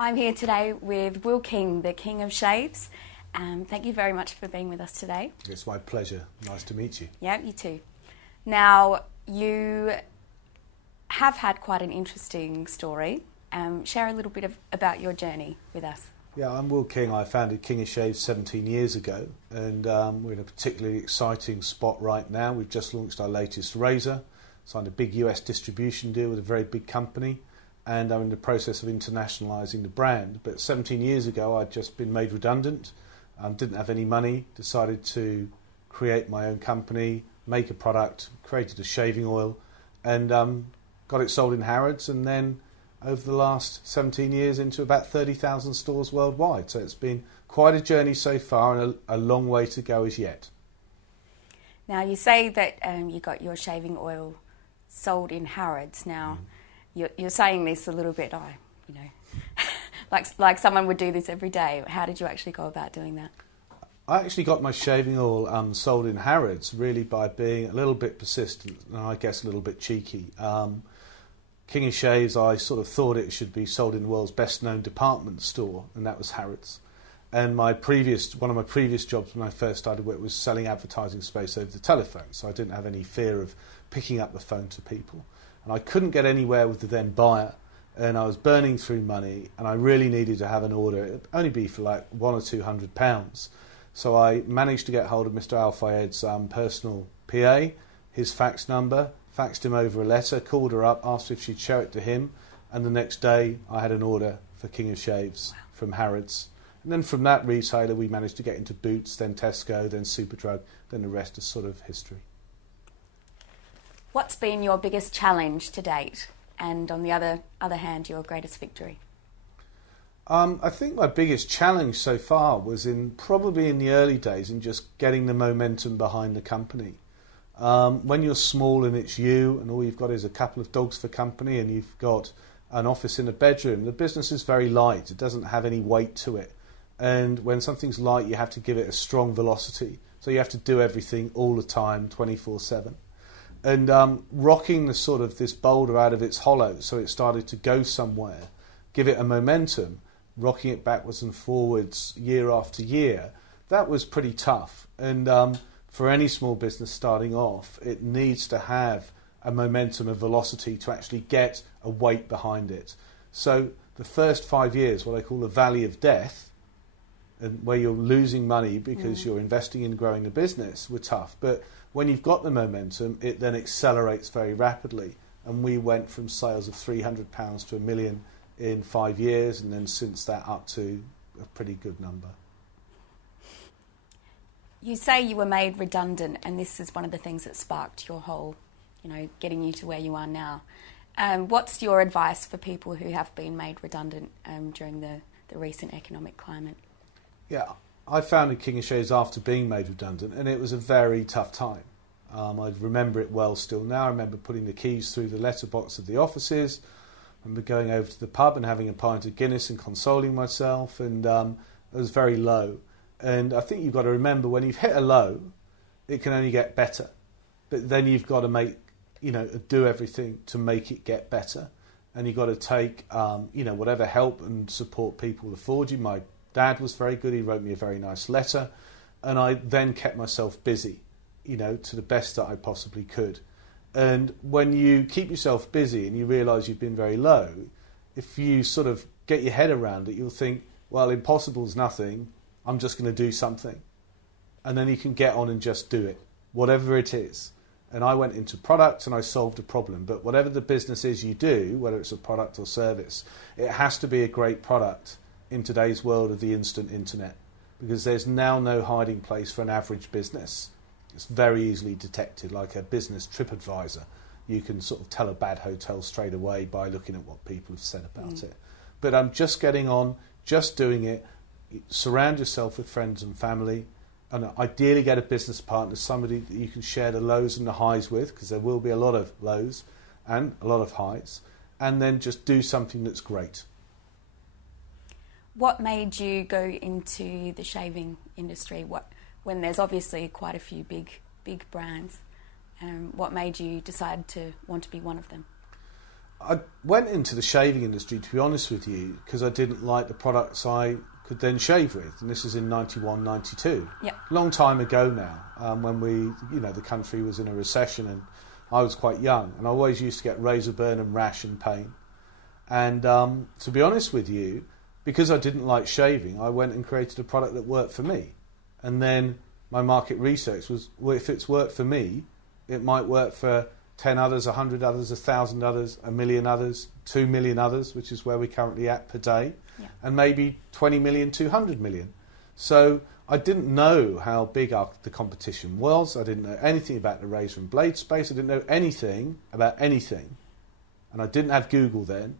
I'm here today with Will King, the King of Shaves. Thank you very much for being with us today. It's my pleasure. Nice to meet you. Yeah, you too. Now, you have had quite an interesting story. Share a little bit about your journey with us. Yeah, I'm Will King. I founded King of Shaves 17 years ago, and we're in a particularly exciting spot right now. We've just launched our latest razor, signed a big US distribution deal with a very big company, and I'm in the process of internationalising the brand. But 17 years ago, I'd just been made redundant, didn't have any money, decided to create my own company, make a product, created a shaving oil, and got it sold in Harrods, and then over the last 17 years into about 30,000 stores worldwide. So it's been quite a journey so far, and a long way to go as yet. Now, you say that you got your shaving oil sold in Harrods. Now, you're saying this a little bit, like someone would do this every day. How did you actually go about doing that? I actually got my shaving oil sold in Harrods really by being a little bit persistent and I guess a little bit cheeky. King of Shaves, I sort of thought it should be sold in the world's best known department store, and that was Harrods. And one of my previous jobs when I first started work was selling advertising space over the telephone, so I didn't have any fear of picking up the phone to people. And I couldn't get anywhere with the then buyer, and I was burning through money, and I really needed to have an order. It'd only be for like £100 or £200. So I managed to get hold of Mr. Al Fayed's personal PA, his fax number, faxed him over a letter, called her up, asked if she'd show it to him, and the next day I had an order for King of Shaves from Harrods. And then from that retailer we managed to get into Boots, then Tesco, then Superdrug, then the rest is sort of history. What's been your biggest challenge to date, and on the other hand, your greatest victory? I think my biggest challenge so far was probably in the early days in just getting the momentum behind the company. When you're small and it's you and all you've got is a couple of dogs for company and you've got an office in a bedroom, the business is very light. It doesn't have any weight to it. And when something's light, you have to give it a strong velocity. So you have to do everything all the time, 24/7. And rocking this boulder out of its hollow so it started to go somewhere, give it a momentum, rocking it backwards and forwards year after year, that was pretty tough. And for any small business starting off, it needs to have a momentum, a velocity to actually get a weight behind it. So the first 5 years, what I call the valley of death, and where you're losing money because you're investing in growing the business, were tough. But when you've got the momentum, it then accelerates very rapidly. And we went from sales of £300 to £1 million in 5 years, and then since that up to a pretty good number. You say you were made redundant, and this is one of the things that sparked your whole, getting you to where you are now. What's your advice for people who have been made redundant during the recent economic climate? Yeah, I founded King of Shaves after being made redundant, and it was a very tough time. I remember it well still now. I remember putting the keys through the letterbox of the offices. I remember going over to the pub and having a pint of Guinness and consoling myself, and it was very low. And I think you've got to remember, when you've hit a low, it can only get better. But then you've got to do everything to make it get better. And you've got to take, whatever help and support people afford you. My dad was very good. He wrote me a very nice letter. And I then kept myself busy, to the best that I possibly could. And when you keep yourself busy and you realise you've been very low, if you sort of get your head around it, you'll think, well, impossible's nothing. I'm just going to do something. And then you can get on and just do it, whatever it is. And I went into product and I solved a problem. But whatever the business is you do, whether it's a product or service, it has to be a great product in today's world of the instant internet, because there's now no hiding place for an average business. It's very easily detected, like a business TripAdvisor. You can sort of tell a bad hotel straight away by looking at what people have said about it. But I'm just getting on, just doing it. Surround yourself with friends and family, and ideally get a business partner, somebody that you can share the lows and the highs with, because there will be a lot of lows and a lot of highs, and then just do something that's great. What made you go into the shaving industry? When there's obviously quite a few big brands, what made you decide to want to be one of them? I went into the shaving industry, to be honest with you, because I didn't like the products I could then shave with, and this is in 91, 92. Yeah. Long time ago now, when the country was in a recession and I was quite young, and I always used to get razor burn and rash and pain. And to be honest with you, because I didn't like shaving, I went and created a product that worked for me. And then my market research was, well, if it's worked for me, it might work for 10 others, 100 others, 1,000 others, 1 million others, 2 million others, which is where we're currently at per day, and maybe 20 million, 200 million. So I didn't know how big the competition was. I didn't know anything about the razor and blade space. I didn't know anything about anything. And I didn't have Google then.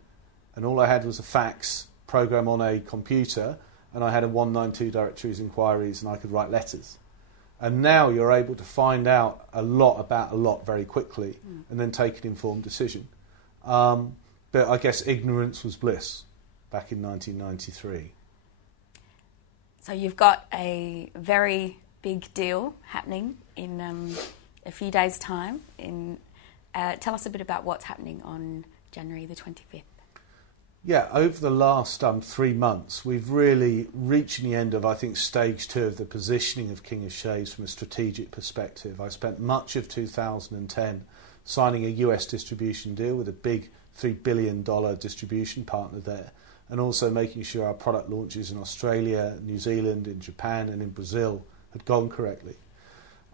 And all I had was a fax program on a computer, and I had a 192 directories inquiries, and I could write letters. And now you're able to find out a lot about a lot very quickly and then take an informed decision. But I guess ignorance was bliss back in 1993. So you've got a very big deal happening in a few days' time. Tell us a bit about what's happening on January the 25th. Yeah, over the last 3 months, we've really reached the end of, I think, stage 2 of the positioning of King of Shaves from a strategic perspective. I spent much of 2010 signing a US distribution deal with a big $3 billion distribution partner there, and also making sure our product launches in Australia, New Zealand, in Japan and in Brazil had gone correctly.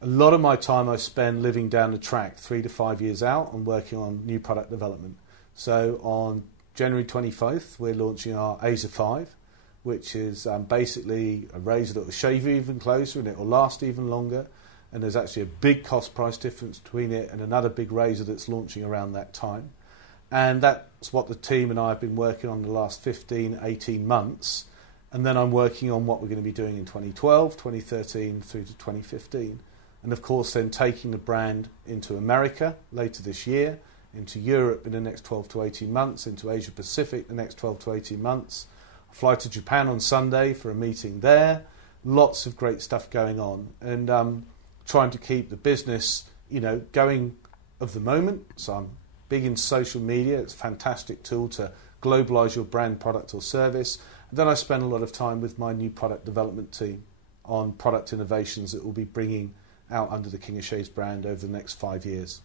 A lot of my time I spend living down the track 3 to 5 years out and working on new product development. So on January 25th, we're launching our Aza 5, which is basically a razor that will shave even closer and it will last even longer. And there's actually a big cost price difference between it and another big razor that's launching around that time. And that's what the team and I have been working on the last 15, 18 months. And then I'm working on what we're going to be doing in 2012, 2013 through to 2015. And of course then taking the brand into America later this year, into Europe in the next 12 to 18 months, into Asia Pacific the next 12 to 18 months. I fly to Japan on Sunday for a meeting there. Lots of great stuff going on, and trying to keep the business, going of the moment. So I'm big in social media. It's a fantastic tool to globalise your brand, product or service. And then I spend a lot of time with my new product development team on product innovations that we'll be bringing out under the King of Shaves brand over the next 5 years.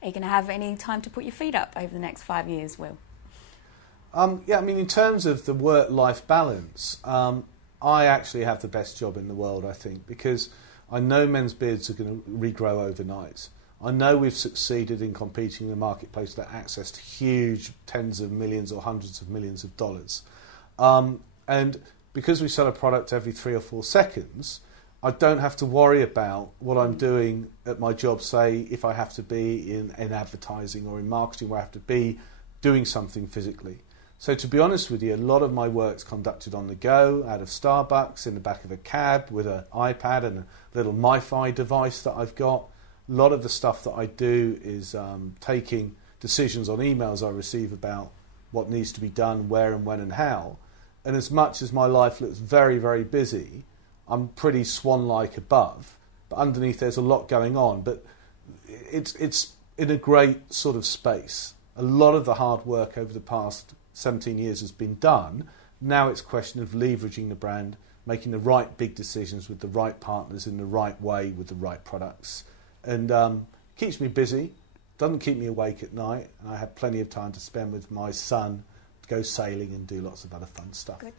Are you going to have any time to put your feet up over the next 5 years, Will? In terms of the work-life balance, I actually have the best job in the world, I think, because I know men's beards are going to regrow overnight. I know we've succeeded in competing in the marketplace with access to huge tens of millions or hundreds of millions of dollars. And because we sell a product every 3 or 4 seconds, I don't have to worry about what I'm doing at my job, say, if I have to be in advertising or in marketing where I have to be doing something physically. So to be honest with you, a lot of my work's conducted on the go, out of Starbucks, in the back of a cab with an iPad and a little MiFi device that I've got. A lot of the stuff that I do is taking decisions on emails I receive about what needs to be done, where and when and how. And as much as my life looks very, very busy, I'm pretty swan-like above, but underneath there's a lot going on. But it's in a great sort of space. A lot of the hard work over the past 17 years has been done. Now it's a question of leveraging the brand, making the right big decisions with the right partners in the right way with the right products. And keeps me busy, doesn't keep me awake at night, and I have plenty of time to spend with my son, to go sailing and do lots of other fun stuff. Good.